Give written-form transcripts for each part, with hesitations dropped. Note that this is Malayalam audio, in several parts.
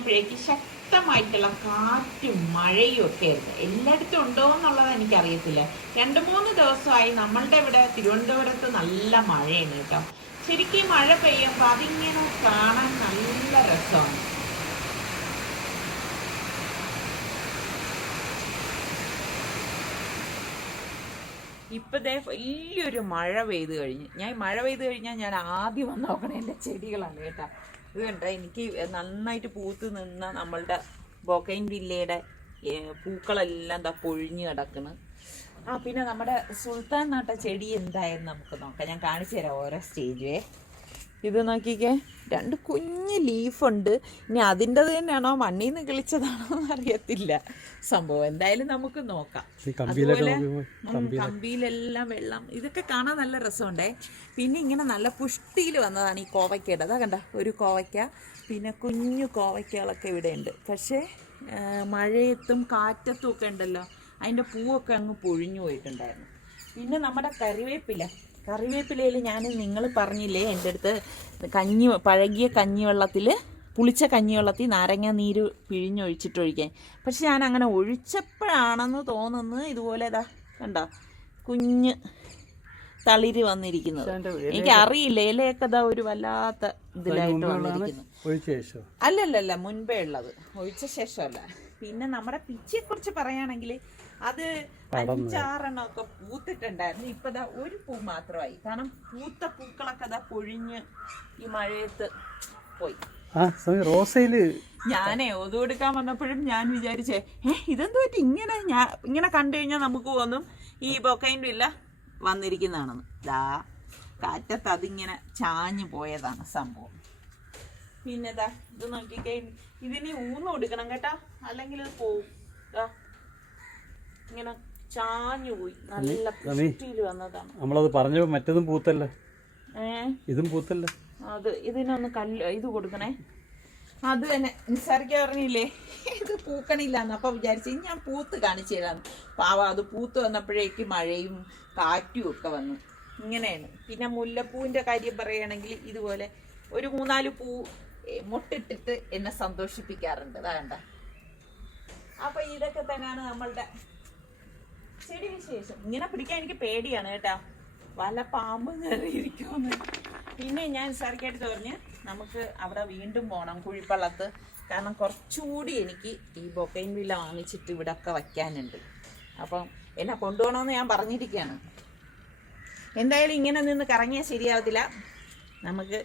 കഴിഞ്ഞപ്പോഴേക്ക് ശക്തമായിട്ടുള്ള കാറ്റും മഴയും ഒക്കെ ആയിരുന്നു. എല്ലായിടത്തും ഉണ്ടോ എന്നുള്ളത് എനിക്കറിയത്തില്ല. 2-3 ദിവസമായി നമ്മളുടെ ഇവിടെ തിരുവനന്തപുരത്ത് നല്ല മഴയാണ് കേട്ടോ. ശരിക്കും മഴ പെയ്യുമ്പോൾ അതിങ്ങനെ കാണാൻ നല്ല രസമാണ്. ഇപ്പതേ വലിയൊരു മഴ പെയ്ത് കഴിഞ്ഞ് മഴ പെയ്ത് കഴിഞ്ഞാൽ ഞാൻ ആദ്യം വന്ന് നോക്കണേ എൻ്റെ ചെടികളാണ് കേട്ടോ. ഇത് കണ്ട എനിക്ക് നന്നായിട്ട് പൂത്ത് നിന്ന നമ്മളുടെ ബൊക്കൈൻ വില്ലയുടെ പൂക്കളെല്ലാം എന്താ പൊഴിഞ്ഞ് കിടക്കുന്നു. പിന്നെ നമ്മുടെ സുൽത്താൻ നാട്ട ചെടി എന്തായെന്ന് നമുക്ക് നോക്കാം. ഞാൻ കാണിച്ചു തരാം ഓരോ സ്റ്റേജുവേ. ഇത് നോക്കിക്കേ, 2 കുഞ്ഞ് ലീഫുണ്ട്. ഇനി അതിൻ്റെത് തന്നെയാണോ മണ്ണിൽ നിന്ന് കിളിച്ചതാണോ എന്ന് അറിയത്തില്ല സംഭവം. എന്തായാലും നമുക്ക് നോക്കാം. അതുപോലെ കമ്പിയിലെല്ലാം വെള്ളം, ഇതൊക്കെ കാണാൻ നല്ല രസമുണ്ടേ. പിന്നെ ഇങ്ങനെ നല്ല പുഷ്ടിയിൽ വന്നതാണ് ഈ കോവയ്ക്കയുടെ. അതാ കണ്ട ഒരു കോവയ്ക്ക, പിന്നെ കുഞ്ഞു കോവയ്ക്കകളൊക്കെ ഇവിടെ ഉണ്ട്. പക്ഷേ മഴയത്തും കാറ്റത്തും ഒക്കെ ഉണ്ടല്ലോ, അതിൻ്റെ പൂവൊക്കെ അങ്ങ് പൊഴിഞ്ഞു പോയിട്ടുണ്ടായിരുന്നു. പിന്നെ നമ്മുടെ കറിവേപ്പിലയിൽ ഞാൻ നിങ്ങൾ പറഞ്ഞില്ലേ എൻ്റെ അടുത്ത് പഴകിയ കഞ്ഞിവെള്ളത്തിൽ, പുളിച്ച കഞ്ഞിവെള്ളത്തിൽ നാരങ്ങ നീര് പിഴിഞ്ഞൊഴിച്ചിട്ടൊഴിക്കാൻ. പക്ഷെ ഞാൻ അങ്ങനെ ഒഴിച്ചപ്പോഴാണെന്ന് തോന്നുന്നത് ഇതുപോലെ ഇതാ കണ്ടോ കുഞ്ഞ് തളിര് വന്നിരിക്കുന്നത്. എനിക്കറിയില്ല, ഇലയൊക്കെ ഇതാ ഒരു വല്ലാത്ത ഇതിലായിട്ട് വന്നിരിക്കുന്നു. അല്ലല്ല മുൻപേ ഉള്ളത്, ഒഴിച്ച ശേഷമല്ല. പിന്നെ നമ്മുടെ പിച്ചിയെ കുറിച്ച് പറയുകയാണെങ്കിൽ അത് 5-6 ഒക്കെ പൂത്തിട്ടുണ്ടായിരുന്നു. ഇപ്പൊ ദാ ഒരു പൂ മാത്രമായി. കാരണം പൂത്ത പൂക്കളൊക്കെ ദാ പൊഴിഞ്ഞ് ഈ മഴയത്ത് പോയി. ഞാനേ ഒതു കൊടുക്കാൻ വന്നപ്പോഴും ഞാൻ വിചാരിച്ചേ ഇതെന്ത് പറ്റി ഇങ്ങനെ കണ്ടു കഴിഞ്ഞാൽ നമുക്ക് തോന്നും ഈ ബൊക്കൈൻ വില്ല വന്നിരിക്കുന്നതാണെന്ന്. ദാ കാറ്റത്ത് അതിങ്ങനെ ചാഞ്ഞു പോയതാണ് സംഭവം. പിന്നെ ദാ ഇത് നോക്കിക്കേ, ഇതിന് ഊന്ന് കൊടുക്കണം കേട്ടാ, അല്ലെങ്കിൽ ഇത് പോവും. ഇങ്ങനെ ചാഞ്ഞു പോയി, നല്ല പുഷ്ടിയിൽ വന്നതാണ്. നമ്മളത് പറഞ്ഞു. മറ്റതും പൂത്തല്ലേ, ഇതും പൂത്തല്ലേ. അത് ഇതിനൊന്ന് ഇത് കൊടുക്കണേ. അത് തന്നെ നിസ്സാരിക്ക പറഞ്ഞില്ലേ ഇത് പൂക്കണില്ലാന്ന്. അപ്പൊ വിചാരിച്ചു ഞാൻ പൂത്ത് കാണിച്ചു തരാന്ന്. പാവം അത് പൂത്ത് വന്നപ്പോഴേക്ക് മഴയും കാറ്റും ഒക്കെ വന്നു. ഇങ്ങനെയാണ്. പിന്നെ മുല്ലപ്പൂവിന്റെ കാര്യം പറയുകയാണെങ്കിൽ ഇതുപോലെ ഒരു 3-4 പൂ മുട്ടിട്ടിട്ട് എന്നെ സന്തോഷിപ്പിക്കാറുണ്ട്. അതാണ്ട. അപ്പൊ ഇതൊക്കെ തന്നെയാണ് നമ്മളുടെ ചെടി വിശേഷം. ഇങ്ങനെ പിടിക്കാൻ എനിക്ക് പേടിയാണ് കേട്ടാ, വല്ല പാമ്പ് കയറിയിരിക്കുമെന്ന്. പിന്നെ ഞാൻ സർക്കായിട്ട് പറഞ്ഞ് നമുക്ക് അവിടെ വീണ്ടും പോകണം കുഴിപ്പള്ളത്ത്. കാരണം കുറച്ചുകൂടി എനിക്ക് ഈ ബൊക്കൈൻ വില്ല വാങ്ങിച്ചിട്ട് ഇവിടെ ഒക്കെ വയ്ക്കാനുണ്ട്. അപ്പം എന്നെ കൊണ്ടുപോകണമെന്ന് ഞാൻ പറഞ്ഞിരിക്കുകയാണ്. എന്തായാലും ഇങ്ങനെ നിന്ന് കറങ്ങിയാൽ ശരിയാവത്തില്ല. നമുക്ക്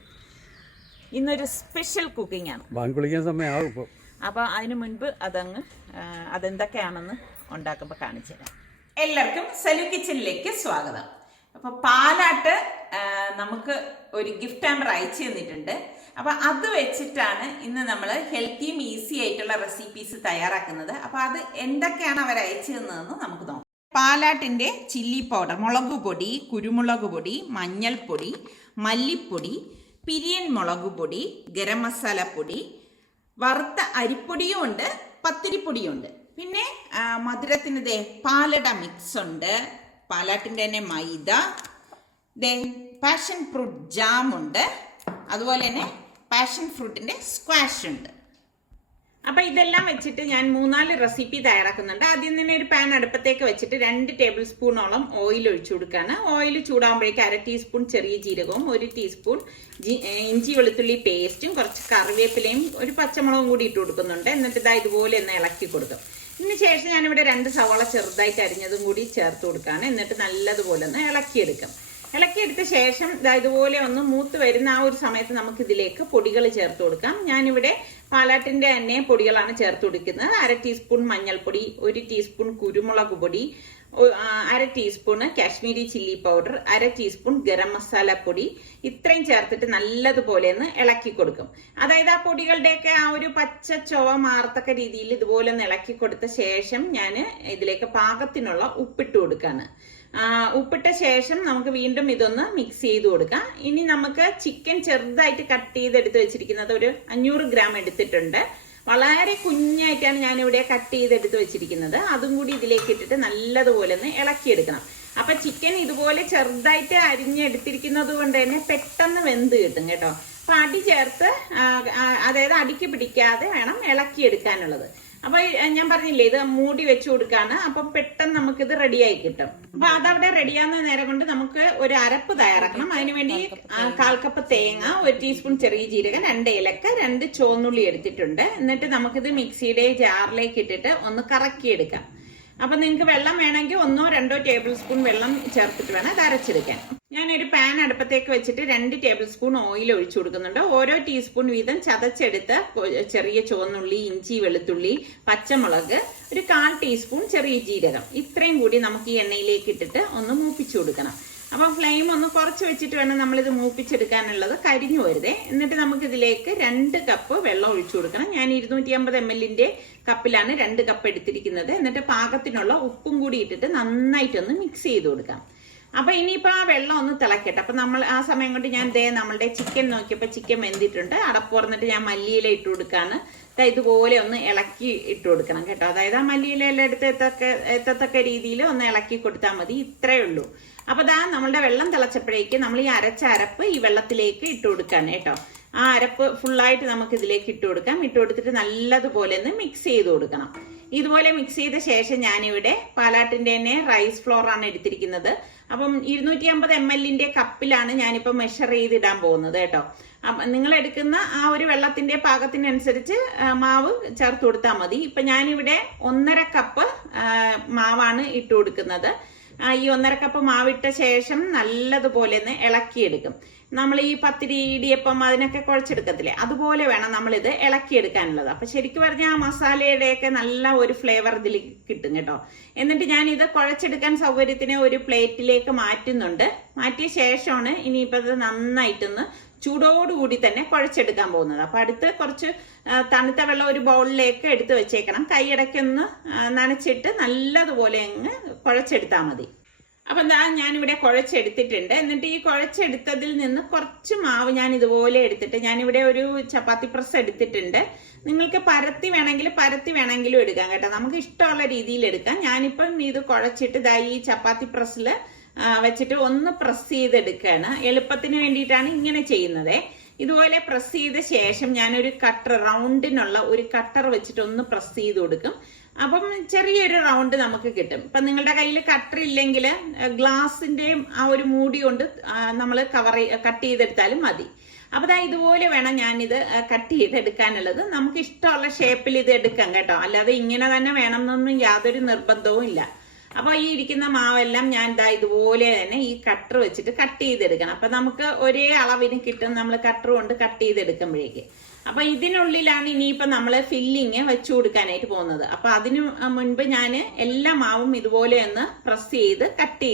ഇന്നൊരു സ്പെഷ്യൽ കുക്കിംഗ് ആണ്. അപ്പൊ അതിന് മുൻപ് അതെന്തൊക്കെയാണെന്ന് ഉണ്ടാക്കുമ്പോൾ കാണിച്ചു തരാം. എല്ലാവർക്കും സലു കിച്ചനിലേക്ക് സ്വാഗതം. അപ്പൊ പാലാട്ട് നമുക്ക് ഒരു ഗിഫ്റ്റ് ഹാമ്പർ അയച്ചു തന്നിട്ടുണ്ട്. അപ്പൊ അത് വെച്ചിട്ടാണ് ഇന്ന് നമ്മൾ ഹെൽത്തിയും ഈസി ആയിട്ടുള്ള റെസിപ്പീസ് തയ്യാറാക്കുന്നത്. അപ്പൊ അത് എന്തൊക്കെയാണ് അവർ അയച്ചു തന്നതെന്ന് നമുക്ക് നോക്കാം. പാലാട്ടിന്റെ ചില്ലി പൗഡർ, മുളക് പൊടി, കുരുമുളക് പൊടി, മഞ്ഞൾപ്പൊടി, മല്ലിപ്പൊടി, പിരിയൻ മുളക് പൊടി, ഗരം മസാല പൊടി, വറുത്ത അരിപ്പൊടിയും ഉണ്ട്, പത്തിരിപ്പൊടിയും ഉണ്ട്. പിന്നെ മധുരത്തിന് ദേ പാലട മിക്സ് ഉണ്ട്, പാലാട്ടിൻ്റെ തന്നെ മൈദ, ദേ പാഷൻ ഫ്രൂട്ട് ജാം ഉണ്ട്, അതുപോലെ തന്നെ പാഷൻ ഫ്രൂട്ടിൻ്റെ സ്ക്വാഷ് ഉണ്ട്. അപ്പം ഇതെല്ലാം വെച്ചിട്ട് ഞാൻ 3-4 റെസിപ്പി തയ്യാറാക്കുന്നുണ്ട്. ആദ്യം തന്നെ ഒരു പാൻ അടുപ്പത്തേക്ക് വെച്ചിട്ട് 2 ടേബിൾ സ്പൂണോളം ഓയിൽ ഒഴിച്ചു കൊടുക്കുകയാണ്. ഓയിൽ ചൂടാകുമ്പോഴേക്ക് 1/2 ടീസ്പൂൺ ചെറിയ ജീരകവും 1 ടീസ്പൂൺ ഇഞ്ചി വെളുത്തുള്ളി പേസ്റ്റും കുറച്ച് കറിവേപ്പിലയും ഒരു പച്ചമുളകും കൂടി ഇട്ട് കൊടുക്കുന്നുണ്ട്. എന്നിട്ട് ഇതാ ഇതുപോലെ ഒന്ന് ഇളക്കി കൊടുക്കും. ഇതിന് ശേഷം ഞാനിവിടെ 2 സവാള ചെറുതായിട്ട് അരിഞ്ഞതും കൂടി ചേർത്ത് കൊടുക്കുകയാണ്. എന്നിട്ട് നല്ലതുപോലെ ഒന്ന് ഇളക്കിയെടുക്കും. ഇളക്കിയെടുത്ത ശേഷം ഇതുപോലെ ഒന്ന് മൂത്ത് വരുന്ന ആ ഒരു സമയത്ത് നമുക്ക് ഇതിലേക്ക് പൊടികൾ ചേർത്ത് കൊടുക്കാം. ഞാനിവിടെ പാലാട്ടിന്റെ തന്നെ പൊടികളാണ് ചേർത്ത് കൊടുക്കുന്നത്. 1/2 ടീസ്പൂൺ മഞ്ഞൾപ്പൊടി, 1 ടീസ്പൂൺ കുരുമുളക് പൊടി, 1/2 teaspoon Kashmiri chilli powder, 1/2 teaspoon garam masala പൊടി, ഇത്രയും ചേർത്തിട്ട് നല്ലതുപോലെ ഒന്ന് ഇളക്കി കൊടുക്കും. അതായത് ആ പൊടികളുടെയൊക്കെ ആ ഒരു പച്ച ചൊവ മാറത്തക്ക രീതിയിൽ ഇതുപോലെ ഒന്ന് ഇളക്കി കൊടുത്ത ശേഷം ഞാൻ ഇതിലേക്ക് പാകത്തിനുള്ള ഉപ്പിട്ട് കൊടുക്കാണ്. ഉപ്പിട്ട ശേഷം നമുക്ക് വീണ്ടും ഇതൊന്ന് മിക്സ് ചെയ്ത് കൊടുക്കാം. ഇനി നമുക്ക് ചിക്കൻ ചെറുതായിട്ട് കട്ട് ചെയ്തെടുത്ത് വെച്ചിരിക്കുന്നത് ഒരു 500 ഗ്രാം എടുത്തിട്ടുണ്ട്. വളരെ കുഞ്ഞായിട്ടാണ് ഞാനിവിടെ കട്ട് ചെയ്തെടുത്ത് വെച്ചിരിക്കുന്നത്. അതും കൂടി ഇതിലേക്ക് ഇട്ടിട്ട് നല്ലതുപോലെ ഒന്ന് ഇളക്കിയെടുക്കണം. അപ്പൊ ചിക്കൻ ഇതുപോലെ ചെറുതായിട്ട് അരിഞ്ഞെടുത്തിരിക്കുന്നത് കൊണ്ട് തന്നെ പെട്ടെന്ന് വെന്ത് കിട്ടും കേട്ടോ. അപ്പം അടി ചേർത്ത് അതായത് അടിക്ക് പിടിക്കാതെ വേണം ഇളക്കിയെടുക്കാനുള്ളത്. അപ്പൊ ഞാൻ പറഞ്ഞില്ലേ ഇത് മൂടി വെച്ചു കൊടുക്കാണ്. അപ്പം പെട്ടെന്ന് നമുക്കിത് റെഡിയായി കിട്ടും. അപ്പൊ അതവിടെ റെഡിയാകുന്ന നേരം കൊണ്ട് നമുക്ക് ഒരു അരപ്പ് തയ്യാറാക്കണം. അതിനുവേണ്ടി 1/4 കപ്പ് തേങ്ങ, 1 ടീസ്പൂൺ ചെറിയ ജീരകം, 2 ഏലക്ക, 2 ചുവന്നുള്ളി എടുത്തിട്ടുണ്ട്. എന്നിട്ട് നമുക്കിത് മിക്സിയുടെ ജാറിലേക്ക് ഇട്ടിട്ട് ഒന്ന് കറക്കിയെടുക്കാം. അപ്പൊ നിങ്ങൾക്ക് വെള്ളം വേണമെങ്കിൽ 1 or 2 ടേബിൾ സ്പൂൺ വെള്ളം ചേർത്തിട്ട് വേണം ഇത് അരച്ചെടുക്കാൻ. ഞാനൊരു പാൻ അടുപ്പത്തേക്ക് വെച്ചിട്ട് 2 ടേബിൾ സ്പൂൺ ഓയിൽ ഒഴിച്ചു കൊടുക്കുന്നുണ്ട്. ഓരോ ടീസ്പൂൺ വീതം ചതച്ചെടുത്ത് ചെറിയ ചുവന്നുള്ളി, ഇഞ്ചി, വെളുത്തുള്ളി, പച്ചമുളക്, ഒരു 1/4 ടീസ്പൂൺ ചെറിയ ജീരകം, ഇത്രയും കൂടി നമുക്ക് ഈ എണ്ണയിലേക്ക് ഇട്ടിട്ട് ഒന്ന് മൂപ്പിച്ചു കൊടുക്കണം. അപ്പം ഫ്ലെയിം ഒന്ന് കുറച്ച് വെച്ചിട്ട് വേണം നമ്മളിത് മൂപ്പിച്ചെടുക്കാനുള്ളത്, കരിഞ്ഞു വരുതേ. എന്നിട്ട് നമുക്ക് ഇതിലേക്ക് 2 കപ്പ് വെള്ളം ഒഴിച്ചു കൊടുക്കണം. ഞാൻ 250 ml കപ്പിലാണ് 2 കപ്പ് എടുത്തിരിക്കുന്നത്. എന്നിട്ട് പാകത്തിനുള്ള ഉപ്പും കൂടി ഇട്ടിട്ട് നന്നായിട്ടൊന്ന് മിക്സ് ചെയ്ത് കൊടുക്കാം. അപ്പൊ ഇനിയിപ്പോ ആ വെള്ളം ഒന്ന് തിളക്കട്ടെ. അപ്പൊ നമ്മൾ ആ സമയം കൊണ്ട് ഞാൻ നമ്മളുടെ ചിക്കൻ നോക്കിയപ്പോ ചിക്കൻ വെന്തിട്ടുണ്ട്. അടപ്പ് തുറന്നിട്ട് ഞാൻ മല്ലിയില ഇട്ട് കൊടുക്കാണ്. ഇതുപോലെ ഒന്ന് ഇളക്കി ഇട്ട് കൊടുക്കണം കേട്ടോ. അതായത് ആ മല്ലിയില എല്ലാം എത്തത്തക്ക രീതിയിൽ ഒന്ന് ഇളക്കി കൊടുത്താൽ മതി. ഇത്രയേ ഉള്ളൂ. അപ്പൊ നമ്മളുടെ വെള്ളം തിളച്ചപ്പോഴേക്ക് നമ്മൾ ഈ അരച്ച അരപ്പ് ഈ വെള്ളത്തിലേക്ക് ഇട്ട് കൊടുക്കാണ് കേട്ടോ. ആ അരപ്പ് ഫുള്ളായിട്ട് നമുക്ക് ഇതിലേക്ക് ഇട്ട് കൊടുക്കാം. ഇട്ട് കൊടുത്തിട്ട് നല്ലതുപോലെ ഒന്ന് മിക്സ് ചെയ്ത് കൊടുക്കണം. ഇതുപോലെ മിക്സ് ചെയ്ത ശേഷം ഞാനിവിടെ പാലാട്ടിന്റെ തന്നെ റൈസ് ഫ്ലോർ ആണ് എടുത്തിരിക്കുന്നത്. അപ്പം 250 ml കപ്പിലാണ് ഞാനിപ്പോ മെഷർ ചെയ്തിടാൻ പോകുന്നത് കേട്ടോ. നിങ്ങൾ എടുക്കുന്ന ആ ഒരു വെള്ളത്തിന്റെ പാകത്തിനനുസരിച്ച് മാവ് ചേർത്ത് കൊടുത്താൽ മതി. ഇപ്പൊ ഞാനിവിടെ 1.5 കപ്പ് മാവാണ് ഇട്ട് കൊടുക്കുന്നത്. ഈ 1.5 കപ്പ് മാവിട്ട ശേഷം നല്ലതുപോലെ ഒന്ന് ഇളക്കിയെടുക്കും. നമ്മൾ ഈ പത്തിരി, ഇടിയപ്പം അതിനൊക്കെ കുഴച്ചെടുക്കത്തില്ലേ, അതുപോലെ വേണം നമ്മളിത് ഇളക്കിയെടുക്കാനുള്ളത്. അപ്പൊ ശരിക്കും പറഞ്ഞാൽ ആ മസാലയുടെയൊക്കെ നല്ല ഒരു ഫ്ലേവർ ഇതിൽ കിട്ടും കേട്ടോ. എന്നിട്ട് ഞാൻ ഇത് കുഴച്ചെടുക്കാൻ സൗകര്യത്തിന് ഒരു പ്ലേറ്റിലേക്ക് മാറ്റുന്നുണ്ട്. മാറ്റിയ ശേഷമാണ് ഇനിയിപ്പോൾ ഇത് നന്നായിട്ടൊന്ന് ചൂടോടുകൂടി തന്നെ കുഴച്ചെടുക്കാൻ പോകുന്നത്. അപ്പൊ അടുത്ത് കുറച്ച് തണുത്ത വെള്ളം ഒരു ബൗളിലേക്ക് എടുത്ത് വെച്ചേക്കണം. കൈയിടയ്ക്കൊന്ന് നനച്ചിട്ട് നല്ലതുപോലെ അങ്ങ് കുഴച്ചെടുത്താൽ മതി. അപ്പൊ ഞാനിവിടെ കുഴച്ചെടുത്തിട്ടുണ്ട്. എന്നിട്ട് ഈ കുഴച്ചെടുത്തതിൽ നിന്ന് കുറച്ച് മാവ് ഞാൻ ഇതുപോലെ എടുത്തിട്ട് ഞാനിവിടെ ഒരു ചപ്പാത്തി പ്രസ് എടുത്തിട്ടുണ്ട്. നിങ്ങൾക്ക് പരത്തി വേണമെങ്കിലും എടുക്കാം കേട്ടോ. നമുക്ക് ഇഷ്ടമുള്ള രീതിയിൽ എടുക്കാം. ഞാനിപ്പം ഇത് കുഴച്ചിട്ട് ഈ ചപ്പാത്തി പ്രസ്സിൽ വെച്ചിട്ട് ഒന്ന് പ്രസ് ചെയ്തെടുക്കുകയാണ്. എളുപ്പത്തിന് വേണ്ടിയിട്ടാണ് ഇങ്ങനെ ചെയ്യുന്നത്. ഇതുപോലെ പ്രസ് ചെയ്ത ശേഷം ഞാനൊരു കട്ടർ, റൗണ്ടിനുള്ള ഒരു കട്ടർ വെച്ചിട്ട് ഒന്ന് പ്രസ് ചെയ്ത് കൊടുക്കും. അപ്പം ചെറിയൊരു റൗണ്ട് നമുക്ക് കിട്ടും. ഇപ്പൊ നിങ്ങളുടെ കയ്യിൽ കട്ടർ ഇല്ലെങ്കിൽ ഗ്ലാസിന്റെയും ആ ഒരു മൂടി കൊണ്ട് നമ്മൾ കട്ട് ചെയ്തെടുത്താലും മതി. അപ്പൊ ഇതുപോലെ വേണം ഞാനിത് കട്ട് ചെയ്തെടുക്കാനുള്ളത്. നമുക്ക് ഇഷ്ടമുള്ള ഷേപ്പിൽ ഇത് എടുക്കാം കേട്ടോ. അല്ലാതെ ഇങ്ങനെ തന്നെ വേണം എന്നൊന്നും യാതൊരു നിർബന്ധവും ഇല്ല. അപ്പൊ ഈ ഇരിക്കുന്ന മാവെല്ലാം ഞാൻ ഇതുപോലെ തന്നെ ഈ കട്ടർ വെച്ചിട്ട് കട്ട് ചെയ്തെടുക്കണം. അപ്പൊ നമുക്ക് ഒരേ അളവിന് കിട്ടും നമ്മൾ കട്ടർ കൊണ്ട് കട്ട് ചെയ്തെടുക്കുമ്പോഴേക്ക്. അപ്പൊ ഇതിനുള്ളിലാണ് ഇനിയിപ്പോ നമ്മള് ഫില്ലിങ് വെച്ചു കൊടുക്കാനായിട്ട് പോകുന്നത്. അപ്പൊ അതിനു മുൻപ് ഞാൻ എല്ലാ മാവും ഇതുപോലെ ഒന്ന് പ്രസ് ചെയ്ത് കട്ട്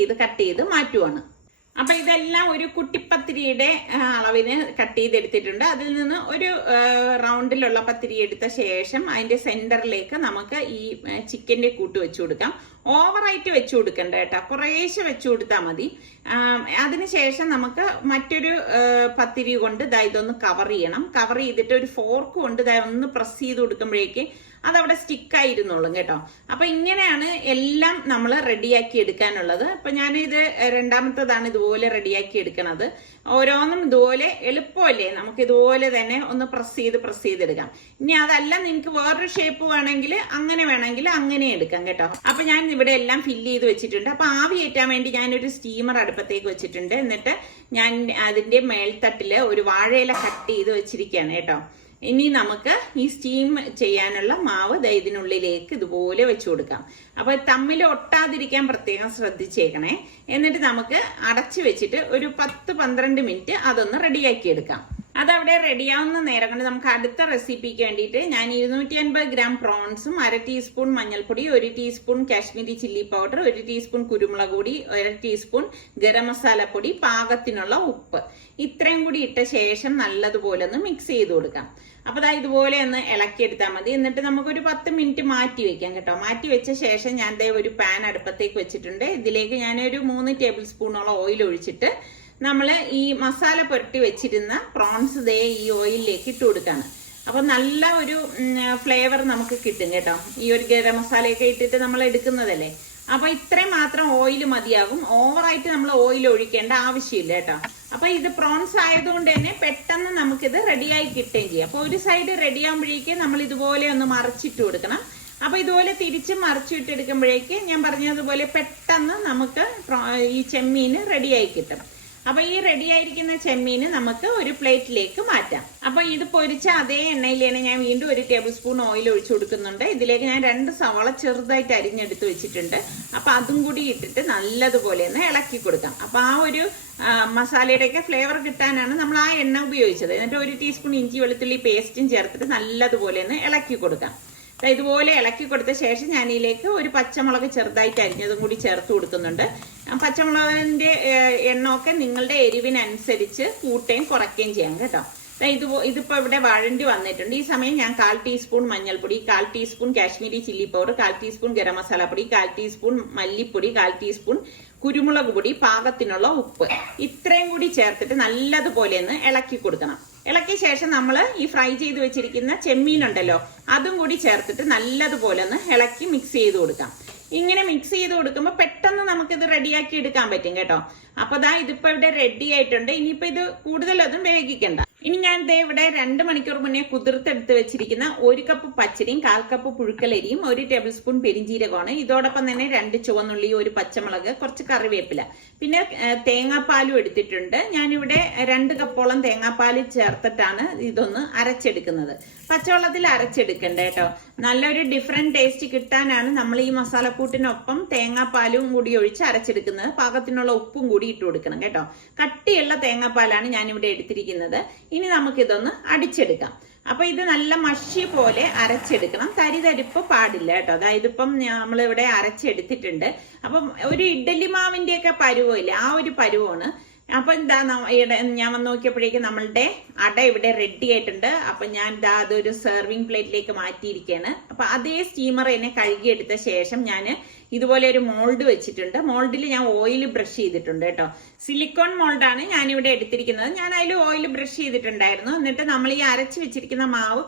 ചെയ്ത് മാറ്റുവാണ്. അപ്പൊ ഇതെല്ലാം ഒരു കുട്ടിപ്പത്തിരിയുടെ അളവിന് കട്ട് ചെയ്തെടുത്തിട്ടുണ്ട്. അതിൽ നിന്ന് ഒരു റൗണ്ടിലുള്ള പത്തിരി എടുത്ത ശേഷം അതിന്റെ സെന്ററിലേക്ക് നമുക്ക് ഈ ചിക്കന്റെ കൂട്ട് വെച്ചു കൊടുക്കാം. ഓവറായിട്ട് വെച്ചു കൊടുക്കണ്ട കേട്ടോ, കുറേശ്ശെ വെച്ചു കൊടുത്താൽ മതി. അതിനുശേഷം നമുക്ക് മറ്റൊരു പത്തിരി കൊണ്ട് ഇതൊന്ന് കവർ ചെയ്യണം. കവർ ചെയ്തിട്ട് ഒരു ഫോർക്ക് കൊണ്ട് ഒന്ന് പ്രസ് ചെയ്ത് കൊടുക്കുമ്പോഴേക്ക് അതവിടെ സ്റ്റിക്കായിരുന്നുള്ളും കേട്ടോ. അപ്പൊ ഇങ്ങനെയാണ് എല്ലാം നമ്മൾ റെഡിയാക്കി എടുക്കാനുള്ളത്. അപ്പൊ ഞാനിത് രണ്ടാമത്തതാണ് ഇതുപോലെ റെഡിയാക്കി എടുക്കണത്. ഓരോന്നും ഇതുപോലെ എളുപ്പമല്ലേ, നമുക്ക് ഇതുപോലെ തന്നെ ഒന്ന് പ്രസ് ചെയ്തെടുക്കാം. ഇനി അതല്ല നിങ്ങൾക്ക് വേറൊരു ഷേപ്പ് വേണമെങ്കിൽ അങ്ങനെ എടുക്കാം കേട്ടോ. അപ്പൊ ഞാൻ ഇവിടെ എല്ലാം ഫില്ല് ചെയ്ത് വെച്ചിട്ടുണ്ട്. അപ്പൊ ആവി കയറ്റാൻ വേണ്ടി ഞാനൊരു സ്റ്റീമർ അടുപ്പത്തേക്ക് വെച്ചിട്ടുണ്ട്. എന്നിട്ട് ഞാൻ അതിന്റെ മേൽത്തട്ടില് ഒരു വാഴയില കട്ട് ചെയ്ത് വെച്ചിരിക്കുകയാണ് കേട്ടോ. ഇനി നമുക്ക് ഈ സ്റ്റീം ചെയ്യാനുള്ള മാവ് ഇതിനുള്ളിലേക്ക് ഇതുപോലെ വെച്ചു കൊടുക്കാം. അപ്പൊ തമ്മിൽ ഒട്ടാതിരിക്കാൻ പ്രത്യേകം ശ്രദ്ധിച്ചേക്കണേ. എന്നിട്ട് നമുക്ക് അടച്ചു വെച്ചിട്ട് ഒരു 10-12 മിനിറ്റ് അതൊന്ന് റെഡിയാക്കി എടുക്കാം. അതവിടെ റെഡിയാവുന്ന നേരം കൊണ്ട് നമുക്ക് അടുത്ത റെസിപ്പിക്ക് വേണ്ടിയിട്ട് ഞാൻ 250 ഗ്രാം പ്രോൺസും 1/2 ടീസ്പൂൺ മഞ്ഞൾപ്പൊടി, 1 teaspoon Kashmiri chilli powder, 1 teaspoon കുരുമുളക് പൊടി, 1 ടീസ്പൂൺ ഗരം മസാല പൊടി, പാകത്തിനുള്ള ഉപ്പ്, ഇത്രയും കൂടി ഇട്ട ശേഷം നല്ലതുപോലെ ഒന്ന് മിക്സ് ചെയ്ത് കൊടുക്കാം. അപ്പൊ ഇതുപോലെ ഒന്ന് ഇളക്കിയെടുത്താൽ മതി. എന്നിട്ട് നമുക്കൊരു 10 മിനിറ്റ് മാറ്റി വെക്കാം കേട്ടോ. മാറ്റി വെച്ച ശേഷം ഞാൻ ഒരു പാൻ അടുപ്പത്തേക്ക് വെച്ചിട്ടുണ്ട്. ഇതിലേക്ക് ഞാനൊരു 3 ടേബിൾ സ്പൂണോളം ഓയിൽ ഒഴിച്ചിട്ട് നമ്മൾ ഈ മസാല പുരട്ടി വെച്ചിരുന്ന പ്രോൺസ് ഈ ഓയിലിലേക്ക് ഇട്ട് കൊടുക്കാണ്. അപ്പൊ നല്ല ഒരു ഫ്ലേവർ നമുക്ക് കിട്ടും കേട്ടോ. ഈ ഒരു ഗരം മസാലയൊക്കെ ഇട്ടിട്ട് നമ്മൾ എടുക്കുന്നതല്ലേ. അപ്പൊ ഇത്രയും മാത്രം ഓയിൽ മതിയാകും. ഓവറായിട്ട് നമ്മൾ ഓയിൽ ഒഴിക്കേണ്ട ആവശ്യമില്ല കേട്ടോ. അപ്പൊ ഇത് പ്രോൺസ് ആയതുകൊണ്ട് തന്നെ പെട്ടെന്ന് നമുക്കിത് റെഡിയായി കിട്ടുകയും ചെയ്യും. അപ്പൊ ഒരു സൈഡ് റെഡി ആകുമ്പോഴേക്ക് നമ്മൾ ഇതുപോലെ ഒന്ന് മറിച്ചിട്ട് കൊടുക്കണം. അപ്പൊ ഇതുപോലെ തിരിച്ച് മറിച്ചിട്ടെടുക്കുമ്പോഴേക്ക് ഞാൻ പറഞ്ഞതുപോലെ പെട്ടെന്ന് നമുക്ക് ഈ ചെമ്മീൻ റെഡിയായി കിട്ടും. അപ്പൊ ഈ റെഡി ആയിരിക്കുന്ന ചെമ്മീന് നമുക്ക് ഒരു പ്ലേറ്റിലേക്ക് മാറ്റാം. അപ്പൊ ഇത് പൊരിച്ച അതേ എണ്ണയിൽ തന്നെ ഞാൻ വീണ്ടും 1 ടേബിൾ സ്പൂൺ ഓയിൽ ഒഴിച്ചു കൊടുക്കുന്നുണ്ട്. ഇതിലേക്ക് ഞാൻ 2 സവാള ചെറുതായിട്ട് അരിഞ്ഞെടുത്ത് വെച്ചിട്ടുണ്ട്. അപ്പൊ അതും കൂടി ഇട്ടിട്ട് നല്ലതുപോലെ ഒന്ന് ഇളക്കി കൊടുക്കാം. അപ്പൊ ആ ഒരു മസാലയുടെയൊക്കെ ഫ്ലേവർ കിട്ടാനാണ് നമ്മൾ ആ എണ്ണ ഉപയോഗിച്ചത്. എന്നിട്ട് 1 ടീസ്പൂൺ ഇഞ്ചി വെളുത്തുള്ളി പേസ്റ്റും ചേർത്തിട്ട് നല്ലതുപോലെ ഒന്ന് ഇളക്കി കൊടുക്കാം. ഇതുപോലെ ഇളക്കി കൊടുത്ത ശേഷം ഞാൻ ഇതിലേക്ക് 1 പച്ചമുളക് ചെറുതായിട്ട് അരിഞ്ഞതും കൂടി ചേർത്ത് കൊടുക്കുന്നുണ്ട്. പച്ചമുളകിന്റെ എണ്ണമൊക്കെ നിങ്ങളുടെ എരിവിനനുസരിച്ച് കൂട്ടുകയും കുറയ്ക്കുകയും ചെയ്യാം കേട്ടോ. ഇതിപ്പോ ഇവിടെ വഴണ്ടി വന്നിട്ടുണ്ട്. ഈ സമയം ഞാൻ 1/4 ടീസ്പൂൺ മഞ്ഞൾപ്പൊടി, 1/4 teaspoon Kashmiri chilli powder, 1/4 teaspoon garam masala പൊടി, 1/4 ടീസ്പൂൺ മല്ലിപ്പൊടി, 1/4 ടീസ്പൂൺ കുരുമുളക് പൊടി, പാകത്തിനുള്ള ഉപ്പ് ഇത്രയും കൂടി ചേർത്തിട്ട് നല്ലതുപോലെ ഒന്ന് ഇളക്കി കൊടുക്കണം. ഇളക്കിയ ശേഷം നമ്മൾ ഈ ഫ്രൈ ചെയ്ത് വെച്ചിരിക്കുന്ന ചെമ്മീൻ ഉണ്ടല്ലോ അതും കൂടി ചേർത്തിട്ട് നല്ലതുപോലെ ഒന്ന് ഇളക്കി മിക്സ് ചെയ്ത് കൊടുക്കാം. ഇങ്ങനെ മിക്സ് ചെയ്ത് കൊടുക്കുമ്പോൾ പെട്ടെന്ന് നമുക്കിത് റെഡിയാക്കി എടുക്കാൻ പറ്റും കേട്ടോ. അപ്പൊ ഇതിപ്പോ ഇവിടെ റെഡി ആയിട്ടുണ്ട്. ഇനിയിപ്പോ ഇത് കൂടുതലൊന്നും വേവിക്കണ്ട. ഇനി ഞാൻ ഇവിടെ 2 മണിക്കൂർ മുന്നേ കുതിർത്തെടുത്ത് വെച്ചിരിക്കുന്ന 1 കപ്പ് പച്ചരിയും 1/4 കപ്പ് പുഴുക്കലരിയും 1 ടേബിൾ സ്പൂൺ പെരിഞ്ജീരകമാണ്. ഇതോടൊപ്പം തന്നെ 2 ചുവന്നുള്ളി, 1 പച്ചമുളക്, കുറച്ച് കറിവേപ്പില, പിന്നെ തേങ്ങാപ്പാലും എടുത്തിട്ടുണ്ട്. ഞാനിവിടെ 2 കപ്പോളം തേങ്ങാപ്പാൽ ചേർത്തിട്ടാണ് ഇതൊന്ന് അരച്ചെടുക്കുന്നത്. പച്ചവെള്ളത്തിൽ അരച്ചെടുക്കണ്ട കേട്ടോ. നല്ലൊരു ഡിഫറെന്റ് ടേസ്റ്റ് കിട്ടാനാണ് നമ്മൾ ഈ മസാലക്കൂട്ടിനൊപ്പം തേങ്ങാപ്പാലും കൂടി ഒഴിച്ച് അരച്ചെടുക്കുന്നത്. പാകത്തിനുള്ള ഉപ്പും കൂടി ഇട്ട് കൊടുക്കണം കേട്ടോ. കട്ടിയുള്ള തേങ്ങാപ്പാലാണ് ഞാനിവിടെ എടുത്തിരിക്കുന്നത്. ഇനി നമുക്കിതൊന്ന് അടിച്ചെടുക്കാം. അപ്പൊ ഇത് നല്ല മഷി പോലെ അരച്ചെടുക്കണം. തരിതരിപ്പ് പാടില്ല കേട്ടോ. അതായത് ഇപ്പം നമ്മളിവിടെ അരച്ചെടുത്തിട്ടുണ്ട്. അപ്പം ഒരു ഇഡ്ഡലി മാവിന്റെ ഒക്കെ പരുവമില്ല, ആ ഒരു പരുവമാണ്. അപ്പൊ ഞാൻ വന്ന് നോക്കിയപ്പോഴേക്കും നമ്മളുടെ അട ഇവിടെ റെഡി ആയിട്ടുണ്ട്. അപ്പൊ ഞാൻ അതൊരു സെർവിങ് പ്ലേറ്റിലേക്ക് മാറ്റിയിരിക്കുകയാണ്. അപ്പൊ അതേ സ്റ്റീമർ തന്നെ കഴുകിയെടുത്ത ശേഷം ഞാൻ ഇതുപോലെ ഒരു മോൾഡ് വെച്ചിട്ടുണ്ട്. മോൾഡിൽ ഞാൻ ഓയിൽ ബ്രഷ് ചെയ്തിട്ടുണ്ട് കേട്ടോ. സിലിക്കോൺ മോൾഡാണ് ഞാനിവിടെ എടുത്തിരിക്കുന്നത്. ഞാൻ അതിൽ ഓയിൽ ബ്രഷ് ചെയ്തിട്ടുണ്ടായിരുന്നു. എന്നിട്ട് നമ്മൾ ഈ അരച്ച് വെച്ചിരിക്കുന്ന മാവ്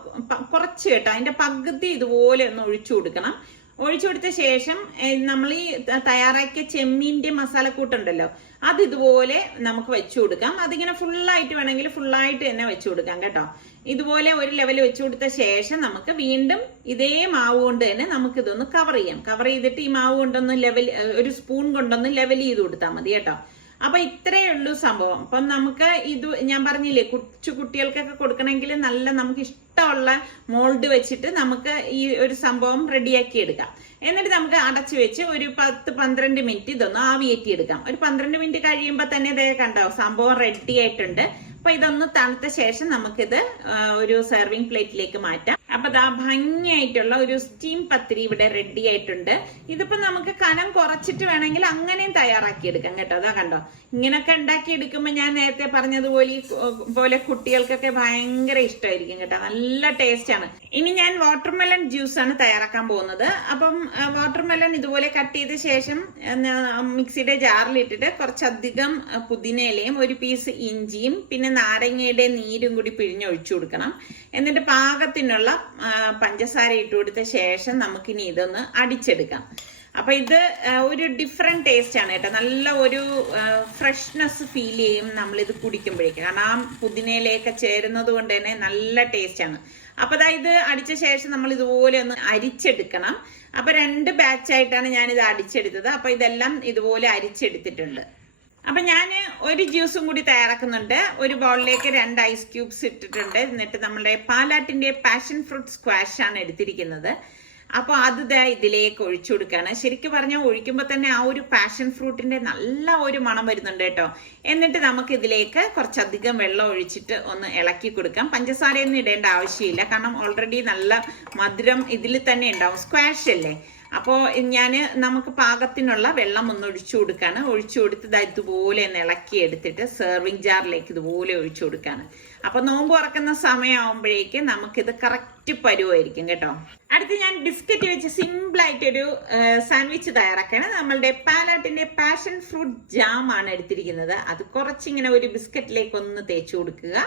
കുറച്ച് കേട്ടോ, അതിന്റെ പകുതി ഇതുപോലെ ഒന്ന് ഒഴിച്ചു കൊടുക്കണം. ഒഴിച്ചു കൊടുത്ത ശേഷം നമ്മൾ ഈ തയ്യാറാക്കിയ ചെമ്മീന്റെ മസാലക്കൂട്ടുണ്ടല്ലോ അത് ഇതുപോലെ നമുക്ക് വെച്ചു കൊടുക്കാം. അതിങ്ങനെ ഫുള്ളായിട്ട് വേണമെങ്കിൽ ഫുള്ളായിട്ട് തന്നെ വെച്ചു കൊടുക്കാം കേട്ടോ. ഇതുപോലെ ഒരു ലെവൽ വെച്ചു കൊടുത്ത ശേഷം നമുക്ക് വീണ്ടും ഇതേ മാവ് കൊണ്ട് തന്നെ നമുക്ക് ഇതൊന്ന് കവർ ചെയ്യാം. കവർ ചെയ്തിട്ട് ഈ മാവ് കൊണ്ടൊന്ന് ഒരു സ്പൂൺ കൊണ്ടൊന്ന് ലെവൽ ചെയ്ത് കൊടുത്താൽ മതി കേട്ടോ. അപ്പൊ ഇത്രയേ ഉള്ളൂ സംഭവം. അപ്പം നമുക്ക് ഇത് ഞാൻ പറഞ്ഞില്ലേ, കുട്ടികൾക്കൊക്കെ കൊടുക്കണമെങ്കിൽ നല്ല നമുക്ക് ഇഷ്ടമുള്ള മോൾഡ് വെച്ചിട്ട് നമുക്ക് ഈ ഒരു സംഭവം റെഡിയാക്കി എടുക്കാം. എന്നിട്ട് നമുക്ക് അടച്ചു വെച്ച് ഒരു 10-12 മിനിറ്റ് ഇതൊന്ന് ആവിയേറ്റി എടുക്കാം. ഒരു 12 മിനിറ്റ് കഴിയുമ്പോൾ തന്നെ ഇതേ കണ്ടോ സംഭവം റെഡി ആയിട്ടുണ്ട്. അപ്പൊ ഇതൊന്ന് തണുത്ത ശേഷം നമുക്കിത് ഒരു സെർവിങ് പ്ലേറ്റിലേക്ക് മാറ്റാം. അപ്പൊ ഭംഗിയായിട്ടുള്ള ഒരു സ്റ്റീം പത്തിരി ഇവിടെ റെഡി ആയിട്ടുണ്ട്. ഇതിപ്പോ നമുക്ക് കനം കുറച്ചിട്ട് വേണമെങ്കിൽ അങ്ങനെയും തയ്യാറാക്കി എടുക്കാം കേട്ടോ. അതാ കണ്ടോ, ഇങ്ങനൊക്കെ ഉണ്ടാക്കി എടുക്കുമ്പോൾ ഞാൻ നേരത്തെ പറഞ്ഞതുപോലെ കുട്ടികൾക്കൊക്കെ ഭയങ്കര ഇഷ്ടമായിരിക്കും കേട്ടോ. നല്ല ടേസ്റ്റ് ആണ്. ഇനി ഞാൻ വാട്ടർമെലൺ ജ്യൂസ് ആണ് തയ്യാറാക്കാൻ പോകുന്നത്. അപ്പം വാട്ടർമെലൺ ഇതുപോലെ കട്ട് ചെയ്ത ശേഷം മിക്സിയുടെ ജാറിൽ ഇട്ടിട്ട് കുറച്ചധികം പുതിനയിലയും 1 പീസ് ഇഞ്ചിയും പിന്നെ നാരങ്ങയുടെ നീരും കൂടി പിഴിഞ്ഞൊഴിച്ചു കൊടുക്കണം. എന്നിട്ട് പാകത്തിനുള്ള പഞ്ചസാര ഇട്ട് കൊടുത്ത ശേഷം നമുക്കിനി ഇതൊന്ന് അടിച്ചെടുക്കാം. അപ്പൊ ഇത് ഒരു ഡിഫറെന്റ് ടേസ്റ്റ് ആണ് കേട്ടോ. നല്ല ഒരു ഫ്രഷ്നെസ് ഫീൽ ചെയ്യും നമ്മളിത് കുടിക്കുമ്പോഴേക്കും. കാരണം ആ പുതിനയിലയൊക്കെ ചേരുന്നത് കൊണ്ട് തന്നെ നല്ല ടേസ്റ്റ് ആണ്. അപ്പൊ ഇത് അടിച്ച ശേഷം നമ്മൾ ഇതുപോലെ ഒന്ന് അരിച്ചെടുക്കണം. അപ്പൊ 2 ബാച്ചായിട്ടാണ് ഞാനിത് അടിച്ചെടുത്തത്. അപ്പൊ ഇതെല്ലാം ഇതുപോലെ അരിച്ചെടുത്തിട്ടുണ്ട്. അപ്പൊ ഞാൻ ഒരു ജ്യൂസും കൂടി തയ്യാറാക്കുന്നുണ്ട്. ഒരു ബൗളിലേക്ക് 2 ഐസ് ക്യൂബ്സ് ഇട്ടിട്ടുണ്ട്. എന്നിട്ട് നമ്മുടെ പാലാട്ടിന്റെ പാഷൻ ഫ്രൂട്ട് സ്ക്വാഷ് ആണ് എടുത്തിരിക്കുന്നത്. അപ്പൊ അത് ഇതിലേക്ക് ഒഴിച്ചു കൊടുക്കുകയാണ്. ശരിക്കും പറഞ്ഞാൽ ഒഴിക്കുമ്പോൾ തന്നെ ആ ഒരു പാഷൻ ഫ്രൂട്ടിന്റെ നല്ല ഒരു മണം വരുന്നുണ്ട് കേട്ടോ. എന്നിട്ട് നമുക്ക് ഇതിലേക്ക് കുറച്ചധികം വെള്ളം ഒഴിച്ചിട്ട് ഒന്ന് ഇളക്കി കൊടുക്കാം. പഞ്ചസാരയൊന്നും ഇടേണ്ട ആവശ്യമില്ല, കാരണം ഓൾറെഡി നല്ല മധുരം ഇതിൽ തന്നെ ഉണ്ടാവും, സ്ക്വാഷ് അല്ലേ. അപ്പോൾ നമുക്ക് പാകത്തിനുള്ള വെള്ളം ഒന്ന് ഒഴിച്ചു കൊടുക്കാണ്. ഒഴിച്ചു കൊടുത്ത് ഇതുപോലെ ഒന്ന് ഇളക്കി എടുത്തിട്ട് സെർവിങ് ജാറിലേക്ക് ഇതുപോലെ ഒഴിച്ചു കൊടുക്കാണ്. അപ്പൊ നോമ്പ് തുറക്കുന്ന സമയമാകുമ്പോഴേക്ക് നമുക്കിത് കറക്റ്റ് പരുവായിരിക്കും കേട്ടോ. അടുത്ത് ഞാൻ ബിസ്ക്കറ്റ് വെച്ച് സിമ്പിൾ ആയിട്ടൊരു സാൻഡ്വിച്ച് തയ്യാറാക്കാണ്. നമ്മളുടെ പാലാട്ടിന്റെ പാഷൻ ഫ്രൂട്ട് ജാം ആണ് എടുത്തിരിക്കുന്നത്. അത് കുറച്ചിങ്ങനെ ഒരു ബിസ്ക്കറ്റിലേക്ക് ഒന്ന് തേച്ചു കൊടുക്കുക.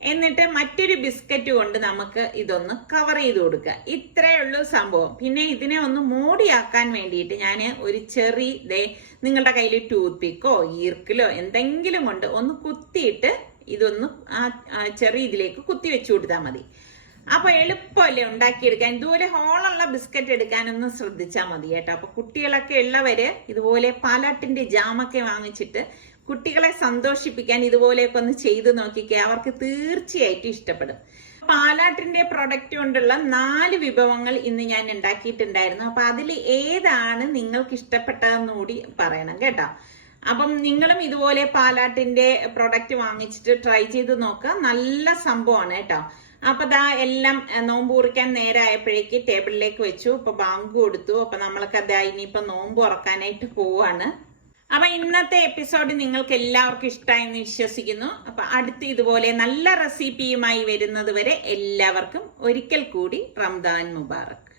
എന്നിട്ട് മറ്റൊരു ബിസ്ക്കറ്റ് കൊണ്ട് നമുക്ക് ഇതൊന്ന് കവർ ചെയ്ത് കൊടുക്കുക. ഇത്രയേ ഉള്ളൂ സംഭവം. പിന്നെ ഇതിനെ ഒന്ന് മോടിയാക്കാൻ വേണ്ടിയിട്ട് ഞാൻ ഒരു ചെറി നിങ്ങളുടെ കയ്യിൽ ടൂത്ത് പിക്കോ ഈർക്കിലോ എന്തെങ്കിലും കൊണ്ട് ഒന്ന് കുത്തിയിട്ട് ഇതൊന്ന് ആ ചെറിയ ഇതിലേക്ക് കുത്തി വെച്ചു കൊടുത്താൽ മതി. അപ്പൊ എളുപ്പമല്ലേ ഉണ്ടാക്കിയെടുക്കാൻ. ഇതുപോലെ ഹോളുള്ള ബിസ്ക്കറ്റ് എടുക്കാനൊന്ന് ശ്രദ്ധിച്ചാൽ മതി കേട്ടോ. അപ്പൊ കുട്ടികളൊക്കെ ഉള്ളവര് ഇതുപോലെ പാലാട്ടിന്റെ ജാമൊക്കെ വാങ്ങിച്ചിട്ട് കുട്ടികളെ സന്തോഷിപ്പിക്കാൻ ഇതുപോലെയൊക്കെ ഒന്ന് ചെയ്ത് നോക്കിക്കേ, അവർക്ക് തീർച്ചയായിട്ടും ഇഷ്ടപ്പെടും. പാലാട്ടിന്റെ പ്രൊഡക്റ്റ് കൊണ്ടുള്ള 4 വിഭവങ്ങൾ ഇന്ന് ഞാൻ ഉണ്ടാക്കിയിട്ടുണ്ടായിരുന്നു. അപ്പൊ അതിൽ ഏതാണ് നിങ്ങൾക്ക് ഇഷ്ടപ്പെട്ടതെന്ന് കൂടി പറയണം കേട്ടോ. അപ്പം നിങ്ങളും ഇതുപോലെ പാലാട്ടിന്റെ പ്രൊഡക്റ്റ് വാങ്ങിച്ചിട്ട് ട്രൈ ചെയ്ത് നോക്കുക. നല്ല സംഭവമാണ് കേട്ടോ. അപ്പൊ എല്ലാം നോമ്പ് കുറിക്കാൻ നേരമായപ്പോഴേക്ക് ടേബിളിലേക്ക് വെച്ചു. ഇപ്പൊ ബാങ്ക് കൊടുത്തു. അപ്പൊ നമ്മൾക്ക് ഇനിയിപ്പൊ നോമ്പ് ഉറക്കാനായിട്ട് പോവാണ്. അപ്പൊ ഇന്നത്തെ എപ്പിസോഡ് നിങ്ങൾക്ക് എല്ലാവർക്കും ഇഷ്ടമായെന്ന് വിശ്വസിക്കുന്നു. അപ്പൊ അടുത്ത് ഇതുപോലെ നല്ല റെസിപ്പിയുമായി വരുന്നത് വരെ എല്ലാവർക്കും ഒരിക്കൽ കൂടി റംദാൻ മുബാറക്.